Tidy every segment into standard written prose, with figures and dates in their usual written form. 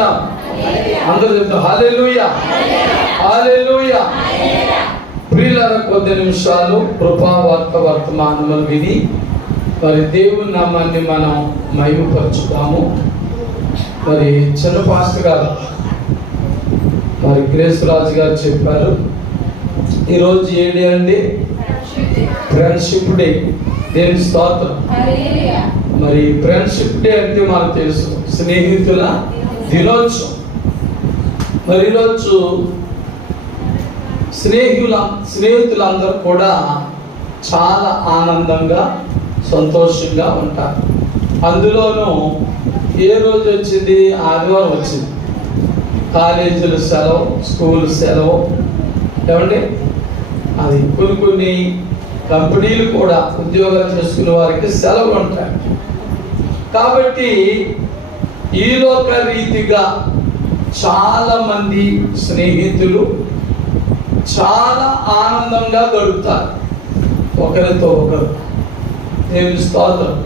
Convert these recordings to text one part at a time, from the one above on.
చెప్తాం? అందరూ చెప్తాం హల్లెలూయా, హల్లెలూయా. ప్రియులారా, కొద్ది నిమిషాలు కృపావార్త వర్తమానములు విని మరి దేవుని నామాన్ని మనం మహిమపరచుతాము. మరి చిన్న పాస్టర్ గారు మరి గ్రేస్ రాజు గారు చెప్పారు, ఈరోజు ఏడే అండి ఫ్రెండ్షిప్ డే. దేవుని స్తోత్రం. మరి ఫ్రెండ్షిప్ డే అంటే మనకు తెలుసు, స్నేహితుల దినోత్సవం. మరి ఈరోజు స్నేహితులందరూ కూడా చాలా ఆనందంగా సంతోషంగా ఉంటారు. అందులోనూ ఏ రోజు వచ్చింది? ఆదివారం వచ్చింది. కాలేజీలు సెలవు, స్కూల్ సెలవు. ఏమండి, అది కొన్ని కంపెనీలు కూడా ఉద్యోగాలు చేసుకునే వారికి సెలవులు ఉంటాయి. కాబట్టి ఈ లోక రీతిగా చాలా మంది స్నేహితులు చాలా ఆనందంగా గడుపుతారు ఒకరితో ఒకరు. దేవుని స్తోత్రం.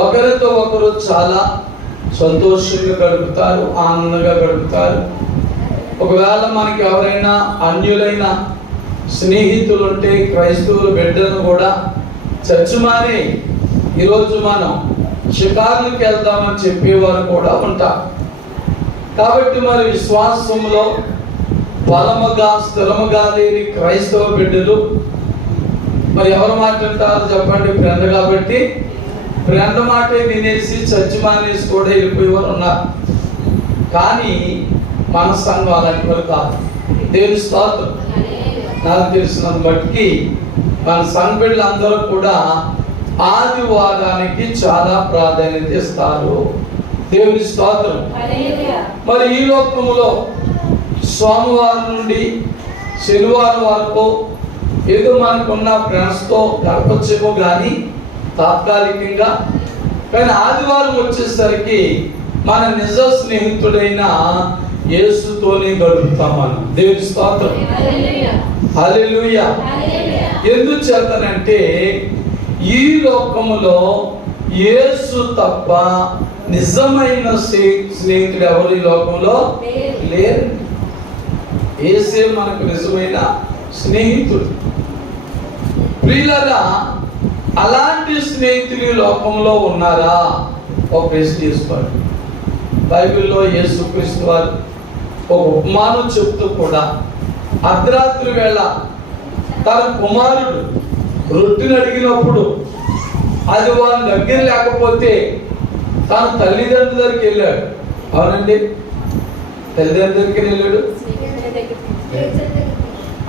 ఒకరితో ఒకరు చాలా సంతోషంగా గడుపుతారు, ఆనందంగా గడుపుతారు. ఒకవేళ మనకి ఎవరైనా అన్యులైన స్నేహితులు ఉంటే, క్రైస్తవుల బిడ్డలను కూడా చర్చి మాని ఈరోజు మనం షికారులకు వెళ్దామని చెప్పేవారు కూడా ఉంటారు. కాబట్టి మరి విశ్వాసంలో బలముగా స్థిరముగా లేని క్రైస్తవ బిడ్డలు మరి ఎవరి మాట అంటారు చెప్పండి? ఫ్రెండ్. కాబట్టి ఫ్రెండ్ మాటే వినేసి చర్చి మానేసి కూడా వెళ్ళిపోయేవారు ఉన్నారు. కానీ మన సంఘం అలాంటి వారు కాదు. దేవుని స్తోత్రం. నాకు తెలిసినంత బట్టి మన సంఘ బిడ్డలందరూ కూడా ఆదివారానికి చాలా ప్రాధాన్యత ఇస్తారు. దేవుని స్తోత్రం. మరి ఈ లోకములో సోమవారం నుండి శనివారం వరకు ఏదో మనకున్న ఫ్రెండ్స్తో గడపచ్చేమో కానీ తాత్కాలికంగా. కానీ ఆదివారం వచ్చేసరికి మన నిజ స్నేహితుడైన యేసుతోనే గడుపుతాం మనం. దేవుని స్తోత్రం. హల్లెలూయా. ఎందుకు చేతనంటే ఈ లోకములో యేసు తప్ప నిజమైన స్నేహితుడు ఎవరు ఈ లోకంలో లేరు. యేసే మనకు నిజమైన స్నేహితుడు. ప్రియులారా, అలాంటి స్నేహితులు ఈ లోకంలో ఉన్నారా? ఒక ప్రశ్న తీసుకోండి. బైబిల్లో యేసుక్రీస్తు వారు ఒక ఉపమానం చెప్తూ కూడా అర్ధరాత్రి వేళ తన కుమారుడు రొట్టెని అడిగినప్పుడు అది వాళ్ళ దగ్గర లేకపోతే తన తల్లిదండ్రుల దగ్గరికి వెళ్ళాడు. అవునండి, తల్లిదండ్రుల దగ్గరికి వెళ్ళాడు.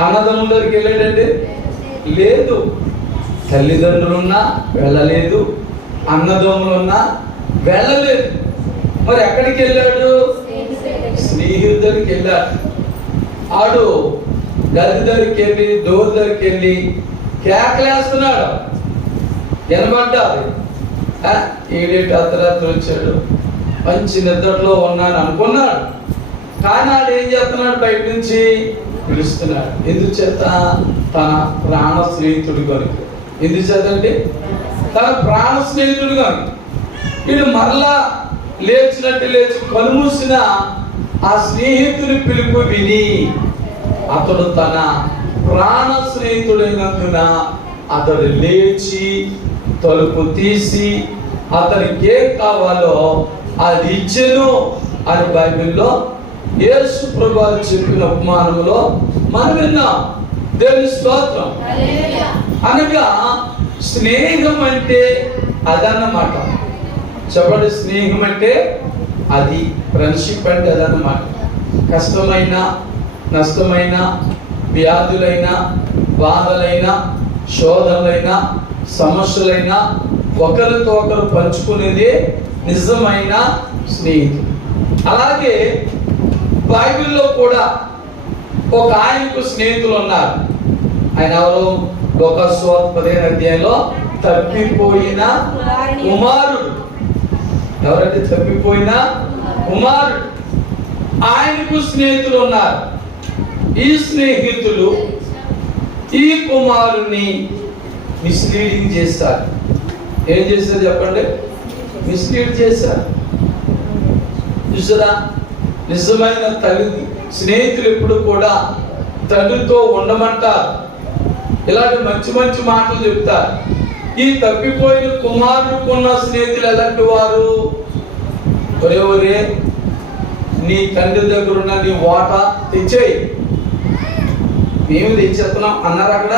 అన్నదమ్ముల దగ్గరికి వెళ్ళాడండి? లేదు. తల్లిదండ్రులున్నా వెళ్ళలేదు, అన్నదమ్ములున్నా వెళ్ళలేదు. మరి ఎక్కడికి వెళ్ళాడు? స్నేహితుడి దగ్గరికి వెళ్ళాడు. ఆడు గది దగ్గరికి వెళ్ళి, డోర్ దగ్గరికి వెళ్ళి కేకలేస్తున్నాడు. వినబడ్డాది. ఏడేటి అర్ధరాత్రి వచ్చాడు, మంచి నిద్రలో ఉన్నాను అనుకున్నాడు. కానీ ఆడు ఏం చేస్తున్నాడు? బయట నుంచి పిలుస్తున్నాడు. ఎందుచేత? తన ప్రాణ స్నేహితుడు కనుక. ఎందుచేత అంటే తన ప్రాణ స్నేహితుడు కనుక. వీడు మరలా లేచినట్టు లేచి కనుమూసిన ఆ స్నేహితుని పిలుపు విని అతడు తన ప్రాణ స్నేహితుడైనందున అతడు లేచి తలుపు తీసి అతనికి ఏం కావాలో అది ఇచ్చెను అని బైబిల్లో యేసు ప్రభువు చెప్పిన ఉపమానంలో మనం విన్నాం. దేవుని స్తోత్రం. అనగా స్నేహం అంటే అదన్నమాట. చెప్పండి, స్నేహం అంటే అది. ఫ్రెండ్షిప్ అంటే అదన్నమాట. కష్టమైన, నష్టమైన, వ్యాధులైన, బాధలైన, శోధనలైన, సమస్యలైన ఒకరితో ఒకరు పంచుకునేది నిజమైన స్నేహితుడు. అలాగే బైబిల్లో కూడా ఒక ఆయనకు స్నేహితులు ఉన్నారు. ఆయన ఎవరు? లూకాసు 15వ అధ్యాయంలో తప్పిపోయిన కుమారుడు. ఎవరైతే తప్పిపోయిన కుమారుడు, ఆయనకు స్నేహితులు ఉన్నారు. ఈ స్నేహితులు ఈ కుమారుని మిస్లీడింగ్ చేశారు. ఏం చేశారు చెప్పండి? మిస్లీడ్ చేశారు. చూసారా, నిజమైన తల్లి స్నేహితులు ఎప్పుడు కూడా తండ్రితో ఉండమంటారు. ఇలాంటి మంచి మంచి మాటలు చెప్తారు. ఈ తప్పిపోయిన కుమారుడుకున్న స్నేహితులు ఎలాంటి వారు? ఒరే నీ తండ్రి దగ్గర ఉన్న నీ వాటా తెచ్చేయి. మేము తెచ్చేస్తున్నాం అన్నారు అక్కడ.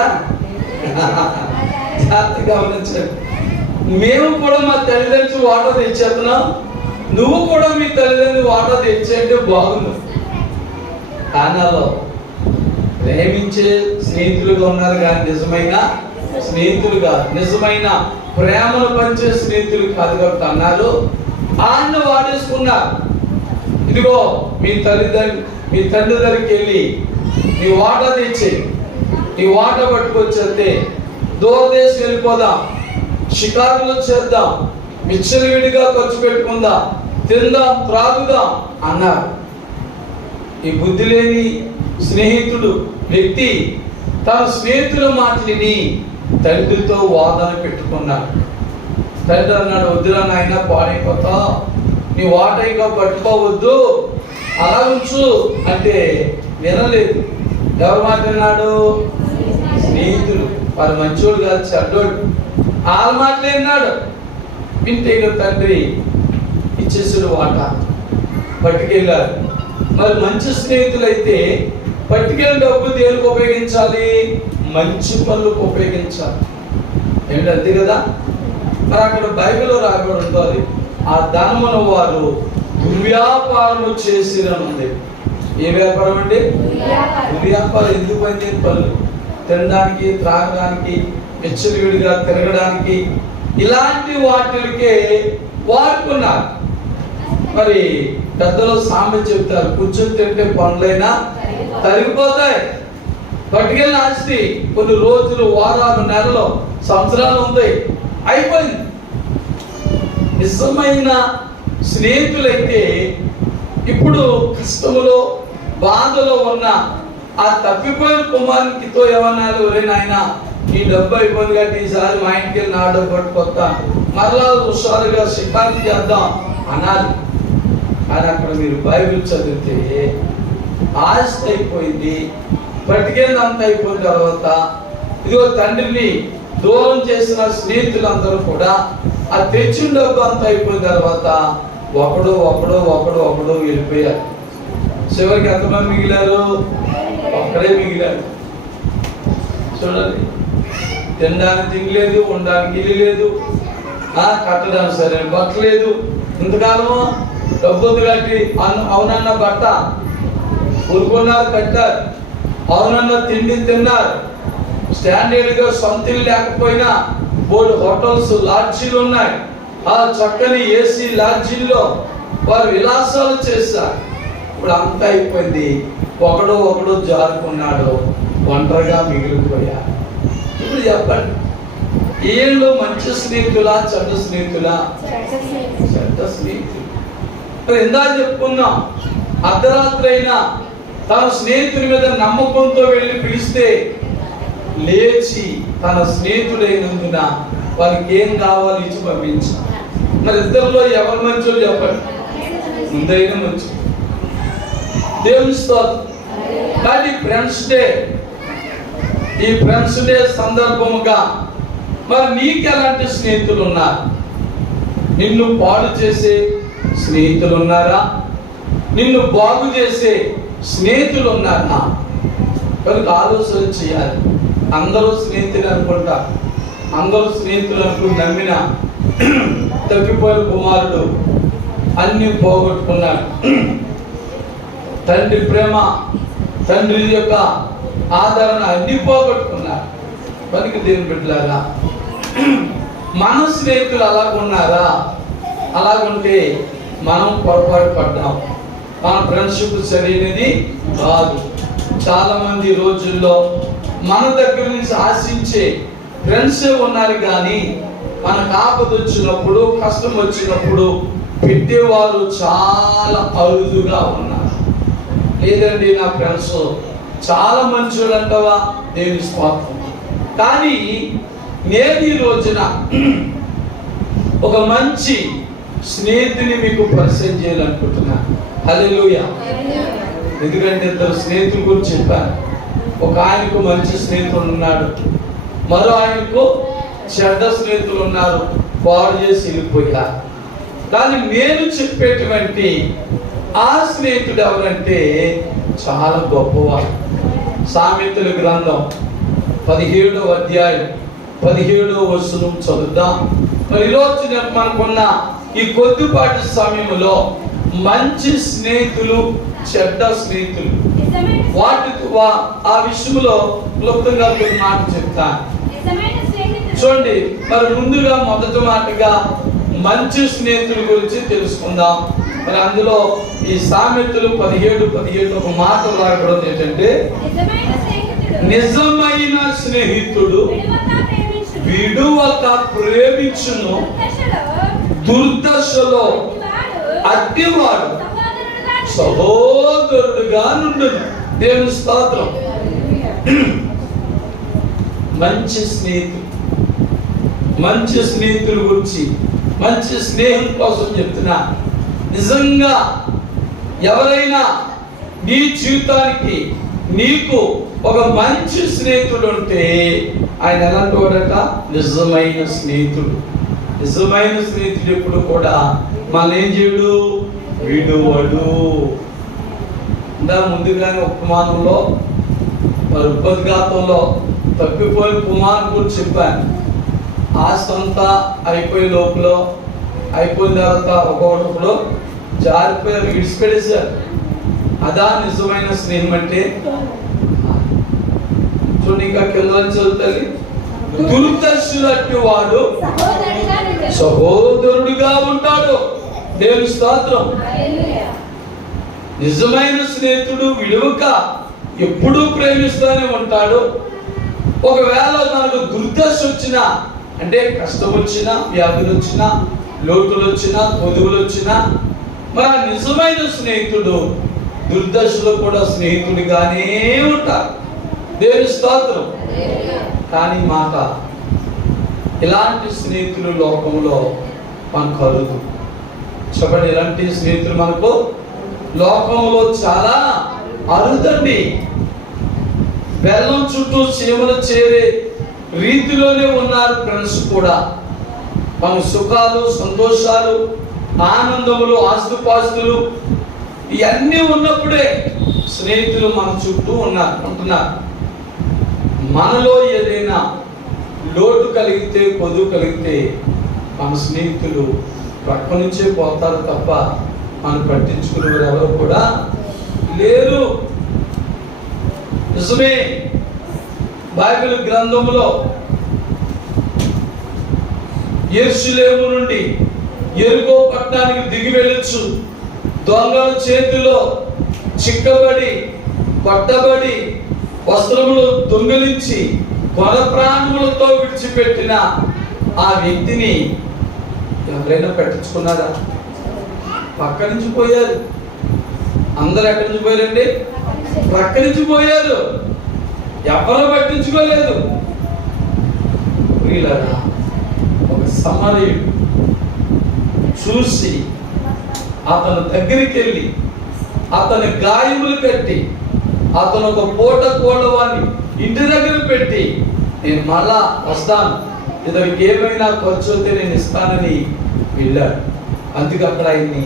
జాగ్రత్తగా గమనించండి. మేము కూడా మా తల్లిదండ్రులు వాటా తెచ్చేస్తున్నాం, నువ్వు కూడా మీ తల్లిదండ్రులు వాటా తెచ్చేయంటే బాగుంది. కానాలో ప్రేమించే స్నేహితులుగా ఉన్నారు కానీ నిజమైన స్నేహితులు కాదు, నిజమైన ప్రేమను పంచే స్నేహితులు కాదు. కాబట్టి అన్నారు, ఆయన వాడేసుకున్నారు. ఇదిగో మీ తండ్రి దగ్గరికి వెళ్ళి నీ వాటా తెచ్చి నీ వాటా పట్టుకొచ్చేస్తే దూరదేశం వెళ్ళిపోదాం, షికారులు చేద్దాం, విచ్చలవిడిగా ఖర్చు పెట్టుకుందాం, తిందాం, త్రాగుదాం అన్నారు. ఈ బుద్ధి లేని స్నేహితుడు వ్యక్తి తన స్నేహితుల మాటలిని తండ్రితో వాదన పెట్టుకున్నాడు. తండ్రి అన్నాడు, వద్దురా నాయన, పాడైపోతా, నీ వాటైగా పట్టుకోవద్దు, అలా ఉంచు అంటే వినలేదు. ఎవరు మాట విన్నాడు? స్నేహితుడు. వారు మంచోడు కాదు, చెడ్డోడు. వాళ్ళ మాటలు విన్నాడు. వింటే తండ్రి ఇచ్చేసాడు వాటా, పట్టుకెళ్ళారు. మరి మంచి స్నేహితులైతే పట్టుకెళ్ళిన డబ్బు దేనికి ఉపయోగించాలి? మంచి పనులకు ఉపయోగించాలి. ఏమిటి, అంతే కదా? మరి అక్కడ బైబిల్లో రాబడి ఉంటుంది, ఆ ధనమును వారు దుర్వ్యాపారము చేసిరనుంది. ఏ వ్యాపారం అండి? దుర్వ్యాపారం. ఎందుకు పని? పనులు తినడానికి, త్రాగడానికి, విచ్చలవిడిగా తిరగడానికి, ఇలాంటి వాటికే వాడుకున్నారు. మరి పెద్దలు సామెత చెప్తారు, కూర్చొని తింటే పనులైనా తరిగిపోతాయి. పట్టుకెళ్ళిన ఆస్తి కొన్ని రోజులు, వారాలు, నెలలు, సంవత్సరాలు ఉంటాయి, అయిపోయింది. నిజమైన స్నేహితులైతే ఇప్పుడు కష్టములో, బాధలో ఉన్న ఆ తప్పిపోయిన కుమారునితో ఏమన్నారు? ఒరే నాయన, ఈ డబ్బు అయిపోయింది కాబట్టి ఈసారి మా ఇంటికి వెళ్ళి నా డబ్బు పట్టుకొస్తా, మరలా హుషారుగా షికారు చేద్దాం అన్నారు. కానీ అక్కడ మీరు బైబిల్ చదివితే ఆస్తి అయిపోయింది, పట్టుకెళ్ళి అంత అయిపోయిన తర్వాత ఇదిగో తండ్రిని దూరం చేసిన స్నేహితులందరూ కూడా ఆ తెచ్చిన డబ్బు అంతా అయిపోయిన తర్వాత ఒకడు వెళ్ళిపోయారు. చివరికి ఎంతమంది మిగిలారు? ఒక్కడే మిగిలాడు. చూడండి, తినడానికి తిండి లేదు, ఉండడానికి ఇల్లు లేదు, కట్టడానికి సరైన బట్ట లేదు. ఇంతకాలము డబ్బు కట్టి అవునన్న బట్ట కొనుక్కున్నారు, కట్టారు, అవునన్న తిండి తిన్నారు. స్టాండర్డ్గా సొంత ఇల్లు లేకపోయినా బోర్డు హోటల్స్, లాడ్జీలు ఉన్నాయి. ఆ చక్కని ఏసీ లాడ్జీల్లో వారు విలాసాలు చేశారు. ఇప్పుడు అంతా అయిపోయింది, ఒకడు జారుకున్నాడు, ఒంటరిగా మిగిలిపోయారు. ఇప్పుడు చెప్పండి, వీళ్ళు మంచి స్నేహితులా, చెడ్డ స్నేహితులా? చెడ్డ స్నేహితులు. మరి ఇందాక చెప్పుకున్నాం, అర్ధరాత్రి అయినా తన స్నేహితుడి మీద నమ్మకంతో వెళ్ళి పిలిస్తే లేచి తన స్నేహితుడైనందున వారికి ఏం కావాలి ఇచ్చి పంపించాలి. మరి ఇద్దరిలో ఎవరు మంచో చెప్పండి? ముందైనా మంచి దేవుని స్తోత్రం. కానీ ఈ ఫ్రెండ్స్ డే సందర్భముగా మరి నీకు ఎలాంటి స్నేహితులు ఉన్నారు? నిన్ను పాడు చేసే స్నేహితులు ఉన్నారా? నిన్ను బాగు చేసే స్నేహితులు ఉన్నారా? కనుక ఆలోచన చేయాలి. అందరూ స్నేహితులు అనుకుంటా, అందరూ స్నేహితులు అనుకుని నమ్మిన తప్పిపోయిన కుమారుడు అన్ని పోగొట్టుకున్నాడు. తండ్రి ప్రేమ, తండ్రి యొక్క ఆదరణ అన్ని పోగొట్టుకున్నాడు. పనికి దేవుని బిడ్డలారా, మన స్నేహితులు అలాగున్నారా? అలాగుంటే మనం పొరపాటు పడ్డాం. మన ఫ్రెండ్షిప్ సరైనది కాదు. చాలా మంది రోజుల్లో మన దగ్గర నుంచి ఆశించే ఫ్రెండ్సే ఉన్నారు, కానీ మనకు ఆపద వచ్చినప్పుడు, కష్టం వచ్చినప్పుడు పెట్టేవారు చాలా అరుదుగా ఉన్నారు. లేదండి, నా ఫ్రెండ్స్ చాలా మంచోళ్ళు అంటావా? దేవుని స్తోత్రం. కానీ నేను ఈ రోజున ఒక మంచి స్నేహితుని మీకు పరిచయం చేయాలనుకుంటున్నా. హల్లెలూయా. ఎందుకంటే ఇద్దరు స్నేహితుల గురించి చెప్పాను. ఒక ఆయనకు మంచి స్నేహితుడు ఉన్నాడు, మరో ఆయనకు చెడ్డ స్నేహితులు ఉన్నారు, పాడు చేసి వెళ్ళిపోయారు. కానీ నేను చెప్పేటువంటి ఆ స్నేహితుడు ఎవరంటే చాలా గొప్పవాడు. సామెతల గ్రంథం 17వ అధ్యాయం 17వ వచనం చదువుదాం. మరి ఈరోజు మనకున్న ఈ కొద్దిపాటి సమయంలో మంచి స్నేహితులు, చెడ్డ స్నేహితులు, ఆ విషయంలో క్లుప్తంగా కొన్ని మాట చెప్తాను. చూడండి, మరి ముందుగా మొదటి మాటగా మంచి స్నేహితుల గురించి తెలుసుకుందాం. మరి అందులో ఈ సామెతలు 17 ఒక మాట రాయబడం ఏంటంటే, నిజమైన స్నేహితుడు విడువక ప్రేమించును, దుర్దశలో అట్టివాడు సహోదరుడుగా నుండును. దేవుని స్తోత్రం. మంచి స్నేహితుల గురించి, మంచి స్నేహం కోసం చెప్తున్నా. నిజంగా ఎవరైనా నీ జీవితానికి నీకు ఒక మంచి స్నేహితుడు ఉంటే ఆయన ఎలాంటి వాడట? నిజమైన స్నేహితుడు. నిజమైన స్నేహితుడు ఎప్పుడు కూడా మనల్ని ఏం చేయడు? విడువడు. ముందుగానే ఉపమానంలో, మరి ఉపద్ఘాతంలో తప్పిపోయిన కుమారుని గురించి చెప్పాను. ఆస్తంతా అయిపోయే లోపల, అయిపోయిన తర్వాత ఒక్కొక్కడు జారిపోయారు, విడిచిపెట్టేశారు. అదా నిజమైన స్నేహం అంటే? చూడండి, ఇంకా కింద చదువుతుంది, దుర్దర్శులట్టు వాడు సహోదరుడుగా ఉంటాడు. దేవుని స్తోత్రం. నిజమైన స్నేహితుడు విడువక ఎప్పుడూ ప్రేమిస్తూనే ఉంటాడు. ఒకవేళ మనకు దుర్దశ వచ్చినా, అంటే కష్టం వచ్చినా, వ్యాధులు వచ్చినా, లోటులు వచ్చినా, కొదువులు వచ్చినా, మన నిజమైన స్నేహితుడు దుర్దశలో కూడా స్నేహితుడిగానే ఉంటాడు. దేవుని స్తోత్రం. కానీ మాట, ఇలాంటి స్నేహితులు లోకంలో మనకు అరుదు. చెప్పండి, ఇలాంటి స్నేహితులు మనకు లోకంలో చాలా అరుదండి. బెల్లం చుట్టూ చీమలు చేరే రీతిలోనే ఉన్నారు ఫ్రెండ్స్ కూడా. మన సుఖాలు, సంతోషాలు, ఆనందములు, ఆస్తుపాస్తులు ఇవన్నీ ఉన్నప్పుడే స్నేహితులు మన చుట్టూ ఉంటున్నారు. మనలో ఏదైనా లోటు కలిగితే, కొదువు కలిగితే మన స్నేహితులు పక్క నుంచే పోతారు తప్ప మనం పట్టించుకునేవారు ఎవరు కూడా లేరు. నిజమే. బైబిల్ గ్రంథంలో యెరూషలేము నుండి యెరికో పట్టణానికి దిగి వెళ్ళొచ్చు. దొంగల చేతిలో చిక్కబడి, కొట్టబడి, వస్త్రములు దొంగిలించి కొన ప్రాణములతో విడిచిపెట్టిన ఆ వ్యక్తిని ఎవరైనా పట్టించుకున్నారా? పక్క నుంచి పోయారు. అందరు ఎక్కడి నుంచి పోయారండి? పక్క నుంచి పోయారు. ఎవరు పట్టించుకోలేదు. వీళ్ళరా ఒక సమరయుడు చూసి అతను దగ్గరికి వెళ్ళి అతని గాయములు పెట్టి, అతను ఒక పూట కోళ్ళవాన్ని ఇంటి దగ్గర పెట్టి, నేను మళ్ళా వస్తాను, ఇతనికి ఏమైనా ఖర్చు అయితే నేను ఇస్తానని వెళ్ళాడు. అందుకే అక్కడ ఆయన్ని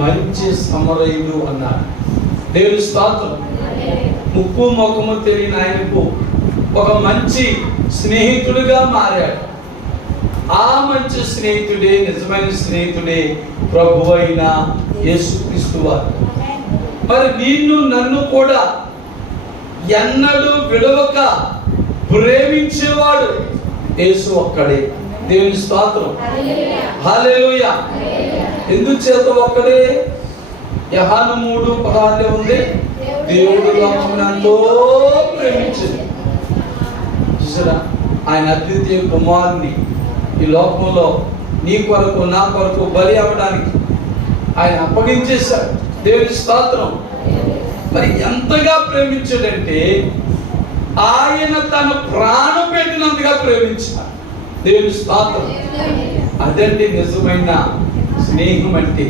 మంచి సమరయుడు అన్నాడు. దేవుని స్తోత్రం. ముక్కు ముఖము తెలియని ఆయనకు ఒక మంచి స్నేహితుడిగా మారాడు. ఆ మంచి స్నేహితుడే, నిజమైన స్నేహితుడే ప్రభు అయిన యేసుక్రీస్తు వారు. మరి నిన్ను నన్ను కూడా ఎన్నడూ విడవక ప్రేమించేవాడు యేసు ఒక్కడే. దేవుని స్తోత్రం. హల్లెలూయా. ఎందుకు చేత ఒక్కడే? యోహాను 3:16 ఉంది, దేవుడు లోకమును ఎంతో ప్రేమించింది. చూసారా, ఆయన అద్వితీయ కుమారుని ఈ లోకంలో నీ కొరకు, నా కొరకు బలి అవ్వడానికి ఆయన అప్పగించేశాడు. దేవుని స్తోత్రం. మరి ఎంతగా ప్రేమించాడంటే ఆయన తన ప్రాణం పెట్టినంతగా ప్రేమించాడు. దేవుని స్తోత్రం. అదండి నిజమైన స్నేహం అంటే,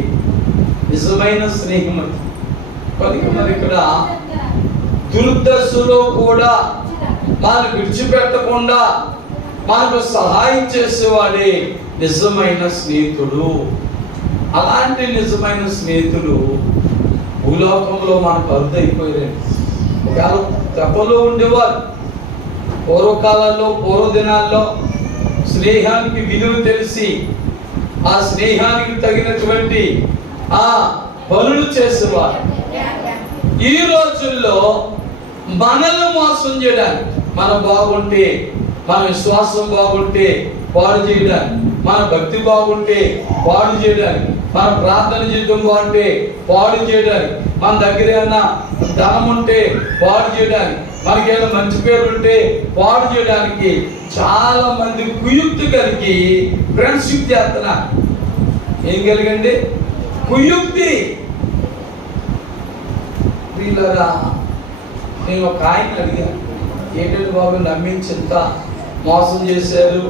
నిజమైన స్నేహం అంటే. మరి ఇక్కడ దుర్దశలో కూడా మనకు విడిచిపెట్టకుండా మనకు సహాయం చేసేవాడే నిజమైన స్నేహితుడు. అలాంటి నిజమైన స్నేహితుడు భూలోకంలో మనకు అరుదైపోయారు. ఒకవేళ తపలో ఉండేవారు. పూర్వకాలంలో, పూర్వదినాల్లో స్నేహానికి విలువ తెలిసి ఆ స్నేహానికి తగినటువంటి ఆ పనులు చేసేవారు. ఈ రోజుల్లో మనల్ని మోసం చేయడానికి, మనం బాగుంటే, మన విశ్వాసం బాగుంటే పాడు చేయడానికి, మన భక్తి బాగుంటే పాడు చేయడానికి, మన ప్రార్థన జీవితం బాగుంటే పాడు చేయడానికి, మన దగ్గర ఏమన్నా ధనం ఉంటే పాడు చేయడానికి, మనకేమైనా మంచి పేరు ఉంటే పాడు చేయడానికి చాలా మంది కుయుక్తి కలిగి ఫ్రెండ్షిప్ చేస్తున్నారు. ఏం కలిగండి? కుయుక్తి. వీళ్ళరా, నేను ఒక ఆయన అడిగాను, ఏంటంటే బాబు నమ్మించి ఇంత మోసం చేశారు,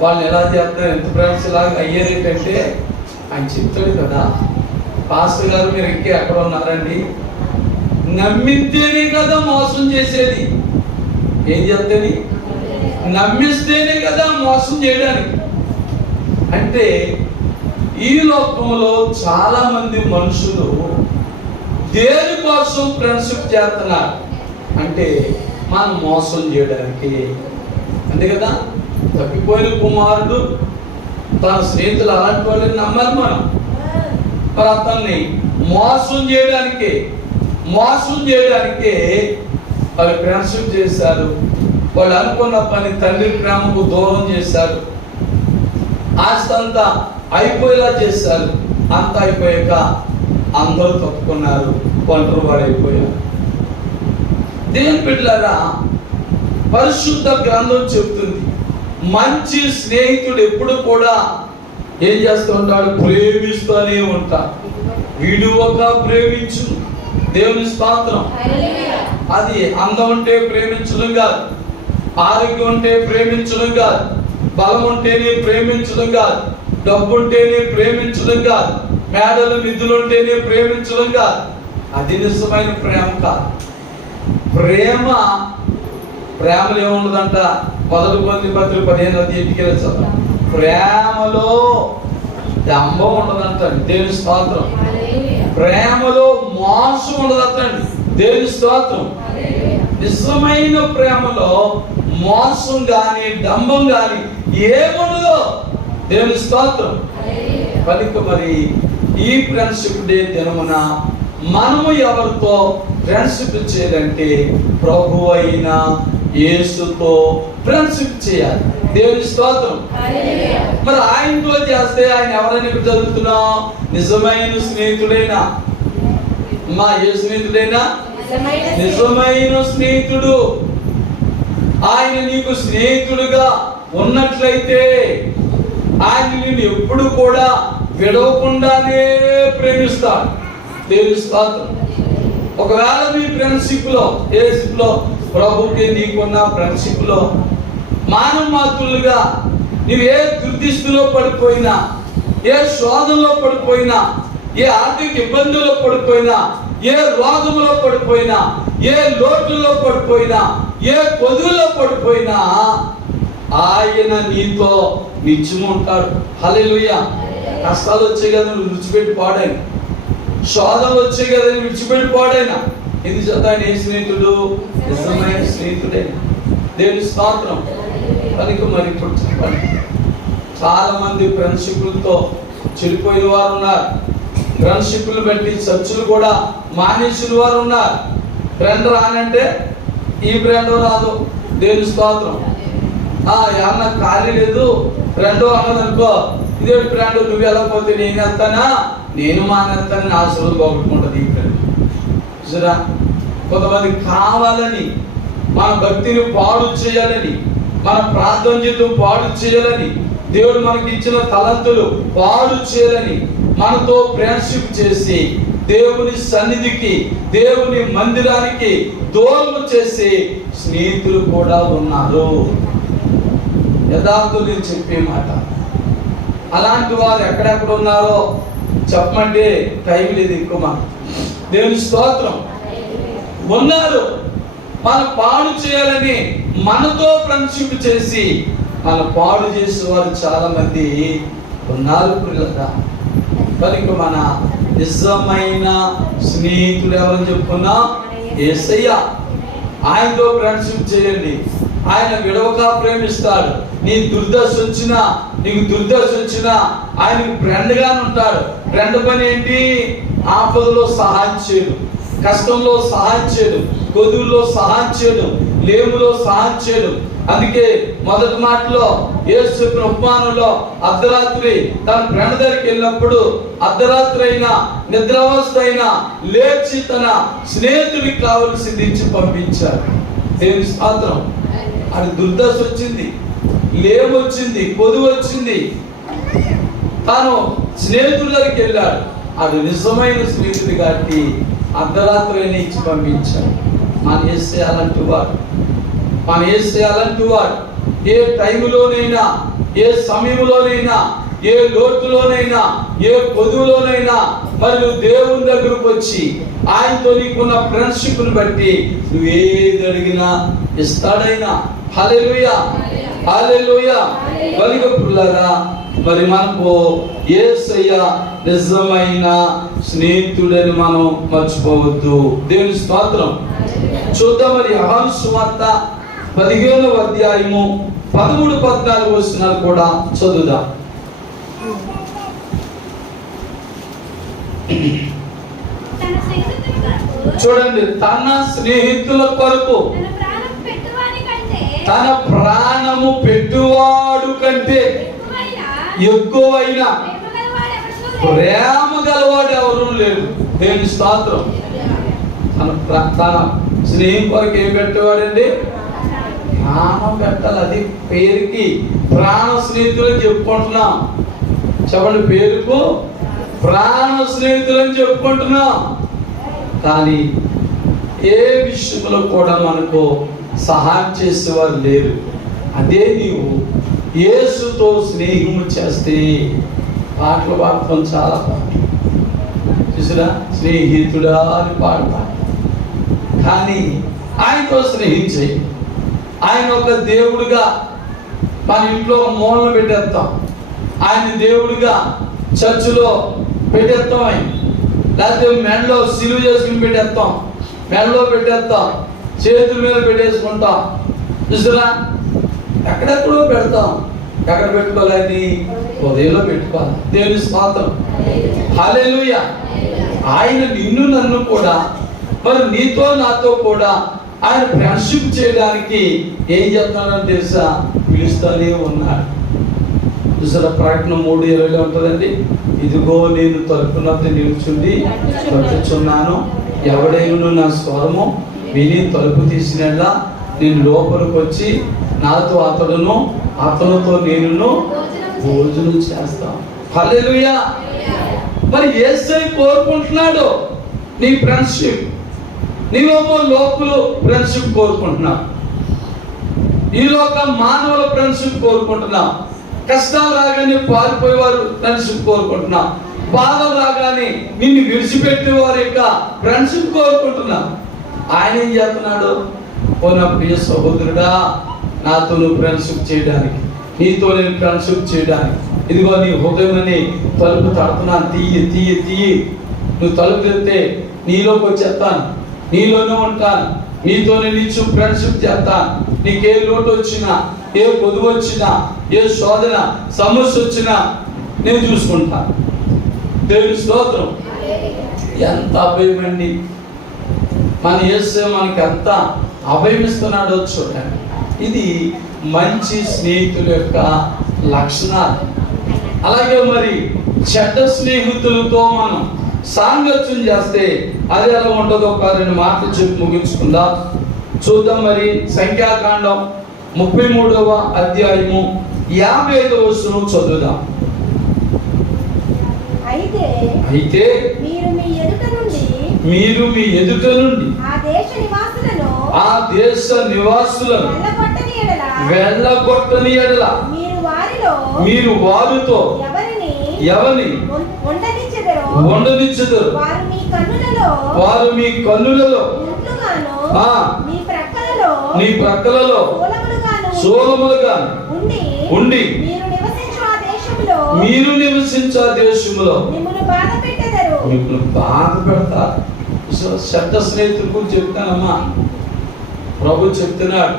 వాళ్ళని ఎలా చేస్తారు, ఎంత ఫ్రెండ్స్ లాగా అయ్యారు ఏంటంటే, ఆయన చెప్తాడు కదా, పాస్టర్ గారు మీరు ఇంకా ఎక్కడ ఉన్నారండి, నమ్మితేనే కదా మోసం చేసేది. ఏం చెప్తుంది? నమ్మిస్తేనే కదా మోసం చేయడానికి. అంటే ఈ లోకంలో చాలా మంది మనుషులు దేని కోసం ఫ్రెండ్షిప్ చేస్తున్నారు అంటే మనం మోసం చేయడానికి. అంతే కదా? తప్పిపోయిన కుమారుడు తన స్నేహితులు అలాంటి వాళ్ళని నమ్మాలి మనం. మరి అతన్ని మోసం చేయడానికే వాళ్ళు ఫ్రెండ్షిప్ చేశారు. వాళ్ళు అనుకున్న పని తండ్రి ప్రేమకు దూరం చేశారు. ఆస్తి అంతా అయిపోయేలా చేశారు. అంతా అయిపోయాక అందరూ తప్పుకున్నారు, ఒంటరి వాడైపోయారు. దేవుని బిడ్డలారా, పరిశుద్ధ గ్రంథం చెప్తుంది, మంచి స్నేహితుడు ఎప్పుడు కూడా ఏం చేస్తూ ఉంటాడు? ప్రేమిస్తూనే ఉంటాడు. విడువక ప్రేమించు. దేవుని స్తోత్రం. అది అందం ఉంటే ప్రేమించడం కాదు, ఆరోగ్యం ఉంటే ప్రేమించడం కాదు, బలం ఉంటేనే ప్రేమించడం కాదు, డబ్బు ఉంటేనే ప్రేమించడం కాదు, మేడలు నిధులు ఉంటేనే ప్రేమించడం కాదు. అది నిజమైన ప్రేమ కాదు. ప్రేమలో ఏముండదంట? 1 కొరింథీయుల 15 ప్రేమలో దంభం ఉండదంట. దేవుని స్తోత్రం. ప్రేమలో మోసం ఉండదంటండి. దేవుని స్తోత్రం. నిజమైన ప్రేమలో మోసం గాని డంబం గాని ఏముండదు. దేవుని స్తోత్రం. కనుక మరి ఈ ఫ్రెండ్షిప్ డే దినమున మనము ఎవరితో ఫ్రెండ్షిప్ చేయాలంటే ప్రభు అయిన యేసుతో ఫ్రెండ్షిప్ చేయాలి. దేవుని స్తోత్రం. మరి ఆయనతో చేస్తే ఆయన ఎవరైనా జరుగుతున్నాం? నిజమైన స్నేహితుడైనా. మా ఏ స్నేహితుడైనా? నిజమైన స్నేహితుడు. ఆయన నీకు స్నేహితుడుగా ఉన్నట్లయితే ఆయన నిన్ను ఎప్పుడు కూడా విడవకుండానే ప్రేమిస్తాడు. దేవుని స్తోత్రం. ఒకవేళ మీ ఫ్రెండ్షిప్ లో, ఏ షిప్ లో, ప్రభుకి నీకున్న ఫ్రెండ్షిప్ లో మానవ మాతులుగా నీవు ఏ దుర్దిష్టిలో పడిపోయినా, ఏ శోధనలో పడిపోయినా, ఏ ఆర్థిక ఇబ్బందుల్లో పడిపోయినా, ఏ రోగంలో పడిపోయినా, ఏ లోటుల్లో పడిపోయినా, ఏ కొదువుల్లో పడిపోయినా ఆయన నీతో నిత్యం ఉంటాడు. హల్లెలూయా. కష్టాలు వచ్చాయి కదా నువ్వు విడిచిపెట్టి పాడాను, శోధనలు వచ్చాయి కదా నువ్వు విడిచిపెట్టి పాడాయినా. ఇది చేత ఆయన ఏ స్నేహితుడు? నిజమైన స్నేహితుడే. దేవుని స్తోత్రం. కనుక మరి ఇప్పుడు చెప్పండి, చాలా మంది ఫ్రెండ్షిప్లతో చెడిపోయిన వారు ఉన్నారు. ఫ్రెండ్షిప్లు బట్టి చర్చలు కూడా మానేసిన వారు ఉన్నారు. ఫ్రెండ్ రానంటే ఈ ఫ్రెండ్ రాదు. దేవుని స్తోత్రం. ఏమన్నా ఖాళీ లేదు ఫ్రెండ్ అన్నదనుకో, ఇదే ఫ్రెండ్ నువ్వు వెళ్ళకపోతే నేను వెళ్తానా, నేను మానేస్తానని ఆశలు పోగొట్టుకుంటుంది ఈ ఫ్రెండ్. చూసారా, కొంతమంది కావాలని మన భక్తిని పాడు చేయాలని, మన ప్రార్థన జీవితం పాడు చేయాలని, దేవుడు మనకి ఇచ్చిన తలంతులు పాడు చేయాలని మనతో ఫ్రెండ్షిప్ చేసి దేవుని సన్నిధికి, దేవుని మందిరానికి దూరం చేసే స్నేహితులు కూడా ఉన్నారు. యథార్థులు చెప్పే మాట, అలాంటి వారు ఎక్కడెక్కడ ఉన్నారో చెప్పమంటే టైం లేదు ఎక్కువ. దేవుని స్తోత్రం. ఉన్నారు. మన పాడు చేయాలని మనతో ఫ్రెండ్షిప్ చేసి మన పాడు చేసేవారు చాలా మంది ఉన్నారు పిల్లరా. కనుక మన నిజమైన స్నేహితుడు ఎవరని చెప్పుకున్నా? యేసయ్య. ఆయనతో ఫ్రెండ్షిప్ చేయండి. ఆయన విడవక ప్రేమిస్తాడు. నీ దుర్దశ వచ్చినా, నీకు దుర్దశ వచ్చినా ఆయనకు ఫ్రెండ్గానే ఉంటాడు. ఫ్రెండ్ పని ఏంటి? ఆపదలో సహాయం చేయడం, కష్టంలో సహాయం చేయడం, కొదువుల్లో సహాయం చేయడం, లేములో సహాయం చేయడం. అందుకే మొదటి మాటలో యేసు చెప్పిన ఉపమానంలో అర్ధరాత్రి తన ఫ్రెండ్ దగ్గరికి వెళ్ళినప్పుడు అర్ధరాత్రి అయినా నిద్రావస్థ అయినా లేచి తన స్నేహితుడికి కావలసింది ఇచ్చి పంపించాడు. దేవుని స్తోత్రం. అది దుర్దశ వచ్చింది, లేము వచ్చింది, కొదువు వచ్చింది, తాను స్నేహితుడి దగ్గరికి వెళ్ళాడు. అది నిజమైన స్నేహితుడి కాబట్టి అర్ధరాత్రి అయినా ఇచ్చి పంపించాడు. మనం యేసయ్య అలాంటి వాడు. మనం యేసయ్య అలాంటి వాడు. ఏ టైంలోనైనా, ఏ సమయంలోనైనా, ఏ లోటులోనైనా, ఏ కొదువులోనైనా మరియు దేవుని దగ్గరకు వచ్చి ఆయనతో నీకున్న ఫ్రెండ్షిప్ను బట్టి నువ్వేది అడిగినా ఇస్తాడైనా. హల్లెలూయా, హల్లెలూయా. బలిగపులారా, మరి మనకు యేసయ్య నిజమైన స్నేహితుడని మనం మర్చిపోవద్దు. దేవుని స్తోత్రం. చూద్దాం మరి యోహాను సువార్త 15వ అధ్యాయము 13-14 వచనాలు కూడా చదువుదాం. చూడండి, తన స్నేహితుల కొరకు తన ప్రాణము పెట్టువాడు కంటే ఎక్కువైన ప్రేమ గలవాడు ఎవరు లేరు. దేవుని స్తోత్రం. తన స్నేహం కొరకు ఏం పెట్టేవాడండి? ప్రాణం పెట్టాలి. అది పేరుకి ప్రాణ స్నేహితులని చెప్పుకుంటున్నాం. చెప్పండి, పేరుకు ప్రాణ స్నేహితులని చెప్పుకుంటున్నాం. కానీ ఏ విషయంలో కూడా మనకు సహాయం చేసేవారు లేరు. అదే నీవు యేసుతో స్నేహము చేస్తే, పాటలు పాడతాం, చాలా పాటలు చూసినా, స్నేహితుడా అని పాడతాం. కానీ ఆయనతో స్నేహించే, ఆయన ఒక దేవుడుగా మన ఇంట్లో మూలను పెట్టేస్తాం, ఆయన దేవుడిగా చర్చిలో పెట్టేస్తాం, ఆయన లేకపోతే మెడలో సిలువ చేసుకుని పెట్టేస్తాం, మెడలో పెట్టేస్తాం, చేతుల మీద పెట్టేసుకుంటాం. చూసినా, ఎక్కడెక్కడో పెడతాం. ఎక్కడ పెట్టుకోవాలని? హృదయంలో పెట్టుకోవాలి. దేవుని స్తోత్రం. హల్లెలూయా. ఆయన నిన్ను నన్ను కూడా, మరి నీతో నాతో కూడా ఆయన ఫ్రెండ్షిప్ చేయడానికి ఏం చెప్తున్నాడని తెలుసా? పిలుస్తూనే ఉన్నాడు. చూసారా, ప్రకటన 3:20 ఉంటుందండి. ఇదిగో నేను తలుపునొద్ద నిలుచుండి తట్టుచున్నాను, ఎవడైనా నా స్వరము విని తలుపు తీసినట్లా నేను లోపలికి వచ్చి నాతో అతడును అతనితో నేను భోజనం చేస్తాను. హల్లెలూయా. మరి యేసయ్య కోరుకుంటున్నాడు నీ ఫ్రెండ్షిప్. నీవేమో లోకులు ఫ్రెండ్షిప్ కోరుకుంటున్నావు, ఈ లోక మానవుల ఫ్రెండ్షిప్ కోరుకుంటున్నావు. కష్టాలు రాగానే పారిపోయేవారు ఫ్రెండ్షిప్ కోరుకుంటున్నావు, బాధలు రాగానే నిన్ను విడిచిపెట్టే వారి యొక్క ఫ్రెండ్షిప్ కోరుకుంటున్నావు. ఆయన ఏం చేస్తున్నాడు? ఓ నా ప్రియ సహోదరుడా, నాతో నువ్వు ఫ్రెండ్షిప్ చేయడానికి, నీతో నేను ఫ్రెండ్షిప్ చేయడానికి, ఇదిగో నీ హృదయం అని తలుపు తడుతున్నాను, తీయి తీయి తీయి. నువ్వు తలుపు తెరితే నీలోకి వచ్చేస్తాను, నీలోనే ఉంటాను, నీతో నేను ఇచ్చు ఫ్రెండ్షిప్ చేస్తాను. నీకే లోటు వచ్చినా, ఏ కొదువు వచ్చినా, ఏ శోధన సమస్య వచ్చినా నేను చూసుకుంటాను. దేవుని స్తోత్రం. ఎంత అభయమండి మన యేసు, మనకి ఎంత అభయమిస్తున్నాడో చూడండి. ఇది మంచి స్నేహితుల యొక్క లక్షణాలు. అలాగే మరి చెడ్డ స్నేహితులతో మనం సాంగత్యం చేస్తే అది ఎలా ఉంటుందో ఒక 2 మాటలు చెప్పి ముగించుకుందాం. చూద్దాం. మరి సంఖ్యాకాండం 33వ అధ్యాయము 55వ వచనం చదువుదాం. అయితే మీరు మీ ఎదుట నుండి ఆ దేశ నివాసులను వెళ్ళగొట్టని ఎడల మీరు వారితో ఉండనిచ్చెదరు. వారు మీ కన్నులలో నీ ప్రక్కలలో సోలములుగాను ఉండి మీరు నివసించే దేశములో మిమ్మల్ని బాధ పెడతారు. శబ్ద స్నేహితులకు చెప్తానమ్మా, ప్రభు చెప్తున్నాడు,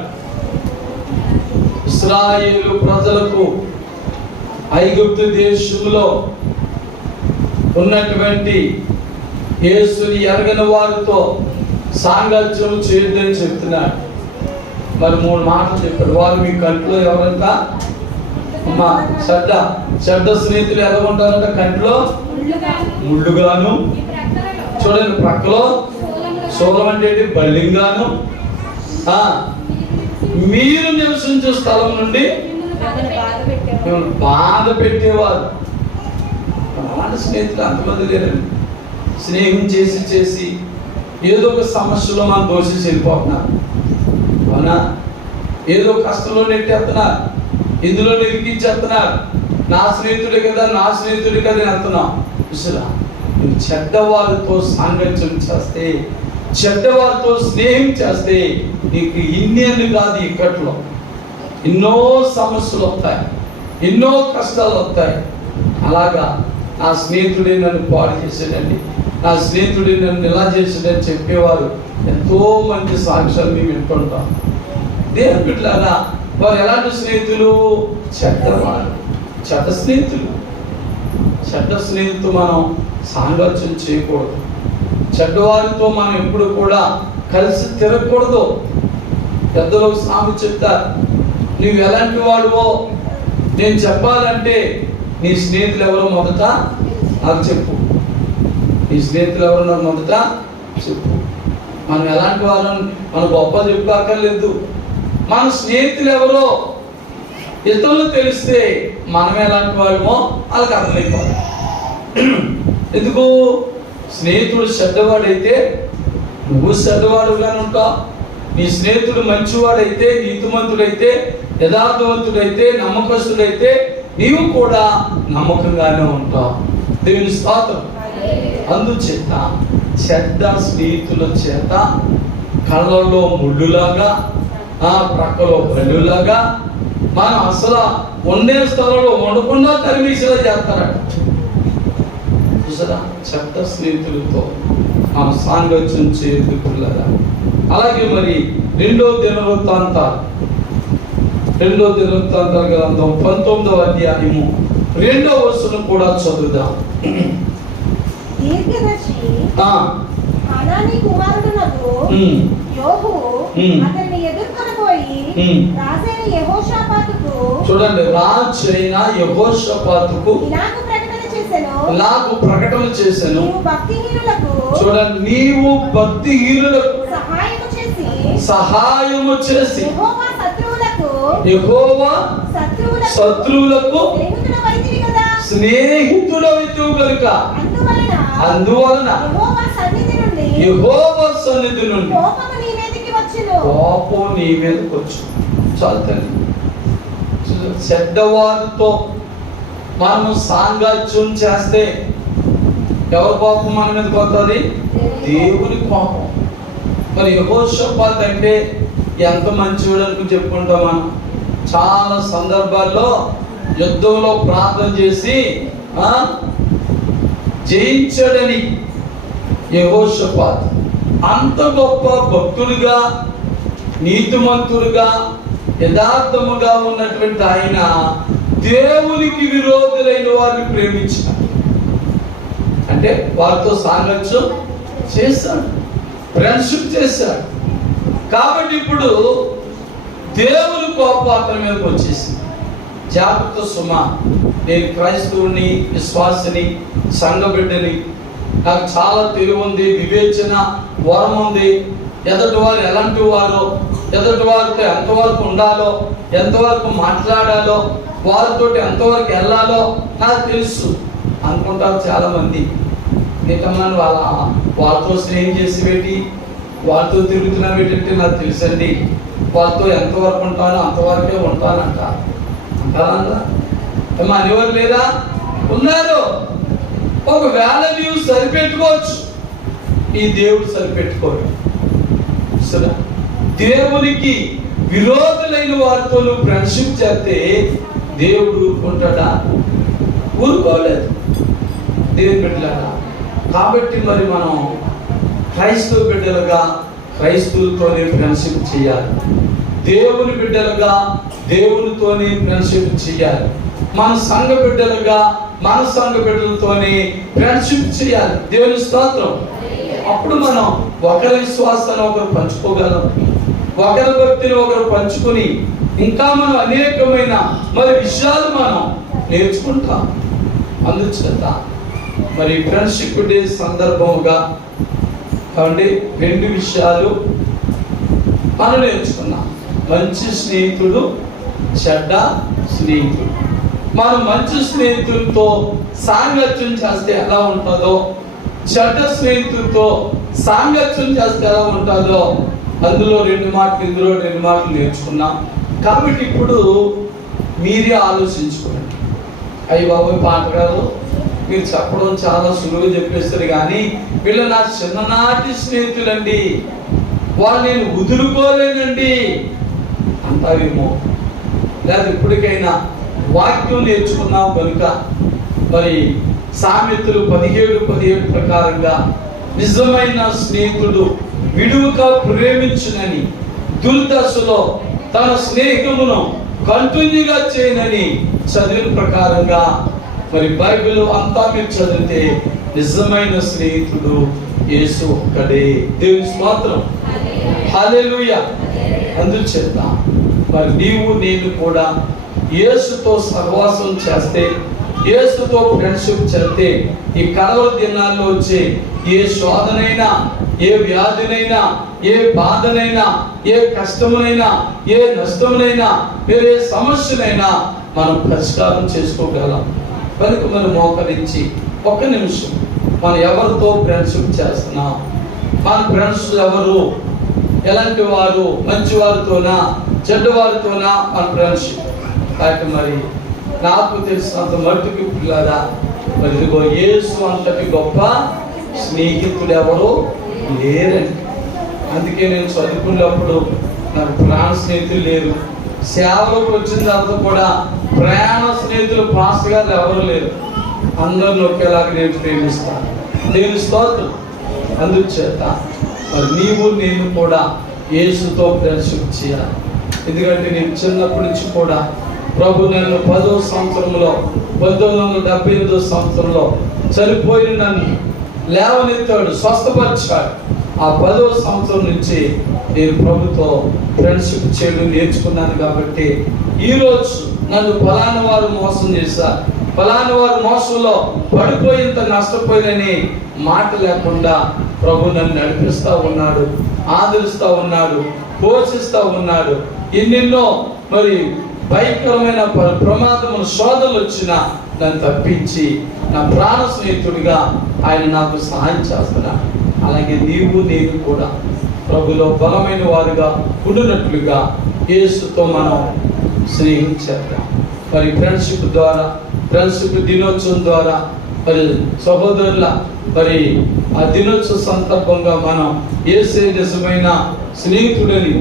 ఇశ్రాయేలు ప్రజలకు ఐగుప్తు దేశంలో ఉన్నటువంటి యేసుని ఎరగని వారితో సాంగత్యం చేయొద్దని చెప్తున్నాడు. మరి 3 మాటలు చెప్పాడు. వారు మీ కంట్లో ఎవరంతా అమ్మా చెడ్డ స్నేహితులు ఎలా ఉంటారంట? కంట్లో ముళ్ళుగాను, చూడండి ప్రక్కలో శూలం అంటే బల్లింగాను, మీరు నివసించే స్థలం నుండి బాధ పెట్టేవారు. అలాంటి స్నేహితులు అంతమంది లేరండి. స్నేహం చేసి ఏదో ఒక సమస్యలో మనం దోషించి వెళ్ళిపోతున్నారు. అవునా? ఏదో కష్టంలో నెట్టేస్తున్నారు, ఇందులో నిరికించేస్తున్నారు. నా స్నేహితుడే కదా అని అంటున్నాం. చూసారా, నువ్వు చెడ్డవారితో సాంగత్యం చేస్తే, చెడ్డవారితో స్నేహం చేస్తే నీకు ఇన్నేళ్ళు కాదు, ఇక్కట్లో ఎన్నో సమస్యలు వస్తాయి, ఎన్నో కష్టాలు వస్తాయి. అలాగా నా స్నేహితుడే నన్ను పాడు చేశాడండి, నా స్నేహితుడే నన్ను ఇలా చేశాడని చెప్పేవారు ఎంతో మంది సాక్ష్యాలు మేము వింటుంటాం. దేవుని బిడ్డలారా, వారు ఎలాంటి స్నేహితులు? చెడ్డవారు, చెడ్డ స్నేహితులతో మనం సాంగత్యం చేయకూడదు. చెడ్డవారితో మనం ఎప్పుడు కూడా కలిసి తిరగకూడదు. పెద్దలు సామెత చెప్తారు, నువ్వు ఎలాంటి వాడువో నేను చెప్పాలంటే నీ స్నేహితులు ఎవరో మొదట నాకు చెప్పు. నీ స్నేహితులు ఎవరో నాకు మొదట చెప్పు. మనం ఎలాంటి వారు మన గొప్ప చెప్పుకోక్కర్లేదు. మన స్నేహితులు ఎవరో ఇతరులు తెలిస్తే మనం ఎలాంటి వాళ్ళమో వాళ్ళకి అర్థమైపోవాలి. ఎందుకు? స్నేహితుడు చెడ్డవాడైతే నువ్వు చెడ్డవాడుగానే ఉంటావు. నీ స్నేహితుడు మంచివాడైతే, నీతిమంతుడైతే, యథార్థవంతుడైతే, నమ్మకస్తుడైతే నీవు కూడా నమ్మకంగానే ఉంటావు. దేవుని స్తోత్రం. అందుచేత చెడ్డ స్నేహితుల చేత కళ్ళల్లో ముళ్ళులాగా, ప్రక్కలో బల్లులాగా, మనం అసలు ఉండే స్థలంలో ఉండకుండా తరిమేసేలా చేస్తారట. చూసారా, చెడ్డ స్నేహితులతో మనం సాంగత్యం చేయదు పిల్లరా. అలాగే మరి 2వ దినవృత్తాంతాలు గ్రంథం 19వ అధ్యాయము 2వ వచనం కూడా చదువుదాం. హనానీ కుమారుడునగు యోబు అతన్ని ఎదుర్కొనబోయి రాజైన యెహోషాపాతుకు, చూడండి, రాజైన యెహోషాపాతుకు ఇలాగు ప్రకటన చేసెను, చూడండి, నీవు భక్తిహీనులకు సహాయము చేసి యెహోవా శత్రువులకు స్నేహితుడవైతివి కనుక, అందువలన యెహోవా సన్నిధి నుండి కోపం నీ మీదకి వచ్చు. చాలు తల్లి, చెడ్డవారితో మనం సాంగత్యం చేస్తే ఎవరి కోపం మన మీదకి వస్తుంది? దేవుని కోపం. మరి యెహోషాపాతు అంటే ఎంత మంచివాడు అనుకుని చెప్పుకుంటాం మనం. చాలా సందర్భాల్లో యుద్ధంలో ప్రార్థన చేసి జయించాడని యెహోషాపాతు అంత గొప్ప భక్తుడిగా, నీతిమంతుడుగా, యథార్థముగా ఉన్నటువంటి ఆయన దేవునికి విరోధులైన వారిని ప్రేమించాడు. అంటే వారితో సాంగత్యం చేశాడు, ఫ్రెండ్షిప్ చేశాడు. కాబట్టి ఇప్పుడు దేవుని కోపం అతని మీదకి వచ్చేసింది. జాగ్రత్త సుమా, నేను క్రైస్తవుని, విశ్వాసిని, సంఘ బిడ్డని, నాకు చాలా తెలివి ఉంది, వివేచన వరం ఉంది. ఎదుటి వారు ఎలాంటి వారో, ఎదుటి వారితో ఎంతవరకు ఉండాలో, ఎంతవరకు మాట్లాడాలో, వారితో ఎంతవరకు వెళ్ళాలో నాకు తెలుసు అనుకుంటారు చాలామంది. మిగతామని వాళ్ళతో స్నేహం చేసి పెట్టి వాళ్ళతో తిరుగుతున్నా పెట్టంటే నాకు తెలుసండి, వాళ్ళతో ఎంతవరకు ఉంటానో అంతవరకే ఉంటానంట అంటారా? అనేవారు లేదా? ఉన్నారు. ఒకవేళ నీవు సరిపెట్టుకోవచ్చు, ఈ దేవుడు సరిపెట్టుకోడు. సరే, దేవునికి విరోధులైన వారితో నువ్వు ఫ్రెండ్షిప్ చేస్తే దేవుడు ఊరుకుంటాడా? ఊరుకోలేదు. దేవుని బిడ్డలారా, కాబట్టి మరి మనం క్రైస్తవ బిడ్డలుగా క్రైస్తవులతోనే ఫ్రెండ్షిప్ చేయాలి. దేవుని బిడ్డలుగా దేవునితోనే ఫ్రెండ్షిప్ చేయాలి. మన సంఘ బిడ్డలుగా మన సంఘ బిడ్డలతోనే ఫ్రెండ్షిప్ చేయాలి. దేవుని స్తోత్రం. అప్పుడు మనం ఒకరి విశ్వాసాన్ని ఒకరు పంచుకోగలం, ఒకరి భక్తిని ఒకరు పంచుకొని ఇంకా మనం అనేకమైన మరి విషయాలు మనం నేర్చుకుంటాం. అందుచేత మరి ఫ్రెండ్షిప్ డే సందర్భముగా కాబట్టి 2 విషయాలు మనం నేర్చుకున్నాం. మంచి స్నేహితుడు, చెడ్డ స్నేహితుడు. మనం మంచి స్నేహితులతో సాంగత్యం చేస్తే ఎలా ఉంటుందో, చెడ్డ స్నేహితులతో సాంగత్యం చేస్తే ఎలా ఉంటుందో అందులో 2 మాటలు, ఇందులో 2 మాటలు నేర్చుకున్నాం. కాబట్టి ఇప్పుడు మీరే ఆలోచించుకోండి. అయ్యి బాబు పాటగారు మీరు చెప్పడం చాలా సులువుగా చెప్పేస్తారు, కానీ వీళ్ళు నా చిన్ననాటి స్నేహితులండి, వాళ్ళు నేను వదులుకోలేనండి అంటావేమో. లేదా ఇప్పటికైనా వాక్యం నేర్చుకున్నావు కనుక మరి సామెతలు 17:17 ప్రకారంగా నిజమైన స్నేహితుడు విడువక ప్రేమించునని, దుర్దశలో తన స్నేహమును కంటిన్యూగా చేయనని చదివిన ప్రకారంగా మరి బైబిల్ అంతా మీరు చదివితే నిజమైన స్నేహితుడు యేసు ఒక్కడే. దేవుని స్తోత్రం, హల్లెలూయా. అందుచేత మరి నీవు నేను కూడా యేసుతో సహవాసం చేస్తే, యేసుతో ఫ్రెండ్షిప్ చేస్తే ఈ కడవరి దినాల్లో వచ్చే ఏ శోధనైనా, ఏ వ్యాధినైనా, ఏ బాధనైనా, ఏ కష్టమునైనా, ఏ నష్టమునైనా, ఏ సమస్యనైనా మనం పరిష్కారం చేసుకోగలం. కనుక మనం మోకరించి 1 నిమిషం మనం ఎవరితో ఫ్రెండ్షిప్ చేస్తున్నాం, మన ఫ్రెండ్స్ ఎవరు, ఎలాంటి వారు, మంచి వారితోనా చెడ్డవారితోనా మన ఫ్రెండ్షిప్. కాబట్టి మరి నాకు తెలిసినంత మట్టుకు పిల్లరా, మరి ఇదిగో యేసు అంతటి గొప్ప స్నేహితుడు ఎవరు లేరండి. అందుకే నేను చదువుకున్నప్పుడు నాకు ప్రాణ స్నేహితులు లేరు, సేవలోకి వచ్చిన తర్వాత కూడా ప్రయాణ స్నేహితులు పాస్టర్ గారు ఎవరు లేరు. అందరిని ఒకేలాగా నేను ప్రేమిస్తాను. నేను స్తోత్రం. అందుచేత మరి నీవు నేను కూడా యేసుతో ఫ్రెండ్షిప్ చేయాలి. ఎందుకంటే నేను చిన్నప్పటి నుంచి కూడా ప్రభు నన్ను 10వ సంవత్సరంలో 1978 సంవత్సరంలో చనిపోయిన నన్ను లేవనెత్తాడు, స్వస్థపరిచాడు. ఆ 10వ సంవత్సరం నుంచి నేను ప్రభుతో ఫ్రెండ్షిప్ చేయడం నేర్చుకున్నాను. కాబట్టి ఈరోజు నన్ను ఫలానా వారు మోసం చేశారు, ఫలానా వారు మోసంలో పడిపోయేంత నష్టపోయినని మాట లేకుండా ప్రభు నన్ను నడిపిస్తూ ఉన్నాడు, ఆదరిస్తూ ఉన్నాడు, పోషిస్తూ ఉన్నాడు. ఎన్నెన్నో మరి భయంకరమైన ప్రమాదములు, శోధనలు వచ్చినా నన్ను తప్పించి నా ప్రాణ స్నేహితుడిగా ఆయన నాకు సహాయం చేస్తున్నాడు. అలాగే నీవు నేను కూడా ప్రభులో బలమైన వారుగా ఉండినట్లుగా యేసుతో మనం స్నేహం చేద్దాం. మరి ఫ్రెండ్షిప్ ద్వారా, ఫ్రెండ్షిప్ దినోత్సవం ద్వారా మరి సహోదరుల మరి ఆ దినోత్సవ సందర్భంగా మనం యేసే నిజమైన స్నేహితుడని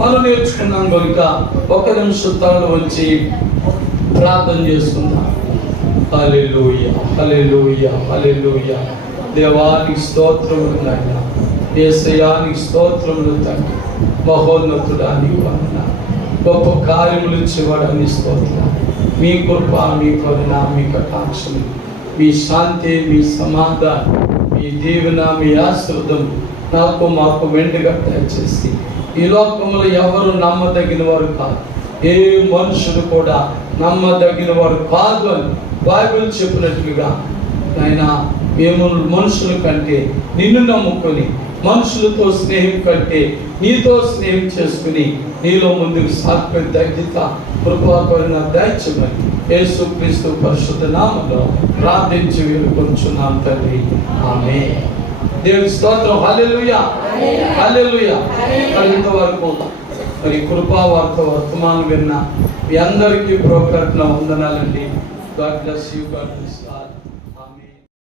మనం నేర్చుకున్నాం కనుక 1 నిమిషం తల వంచి ప్రార్థన చేసుకుందాం. హల్లెలూయా, హల్లెలూయా, హల్లెలూయా. దేవానికి స్తోత్రములు నాయన, యేసయ్యానికి స్తోత్రములు తండ్రి. మహోన్నతుడా నీవు వందనాలు, గొప్ప కార్యములు ఇచ్చేవాడని స్తోత్రం. మీ కృప, మీ కరుణ, మీ కటాక్షము, మీ శాంతి, మీ సమాధానం, మీ దీవెన, మీ ఆశీర్వాదం నాకు మాకు మెండుగా దయచేసి ఈ లోకంలో ఎవరు నమ్మదగిన వారు కాదు, ఏ మనుషుడు కూడా నమ్మదగిన వారు కాదు అని బైబిల్ చెప్పినట్లుగా నాయన మేము మనుషుల కంటే నిన్ను నమ్ముకొని, మనుషులతో స్నేహం కంటే నీతో స్నేహం చేసుకుని నీలో ముందుకు సాగే ధైర్యత, కృపాకరణ దయచేయమని యేసుక్రీస్తు పరిశుద్ధ నామములో ప్రార్థించి వేడుకొంచున్నాం తండ్రి, ఆమేన్. దేవుని స్తోత్రం, హల్లెలూయా, హల్లెలూయా. ఇంతవరకు మరి కృపావార్త వర్తమానం విన్న మీ అందరికీ ప్రోకరణ వందనాలండి. God bless you, God bless you.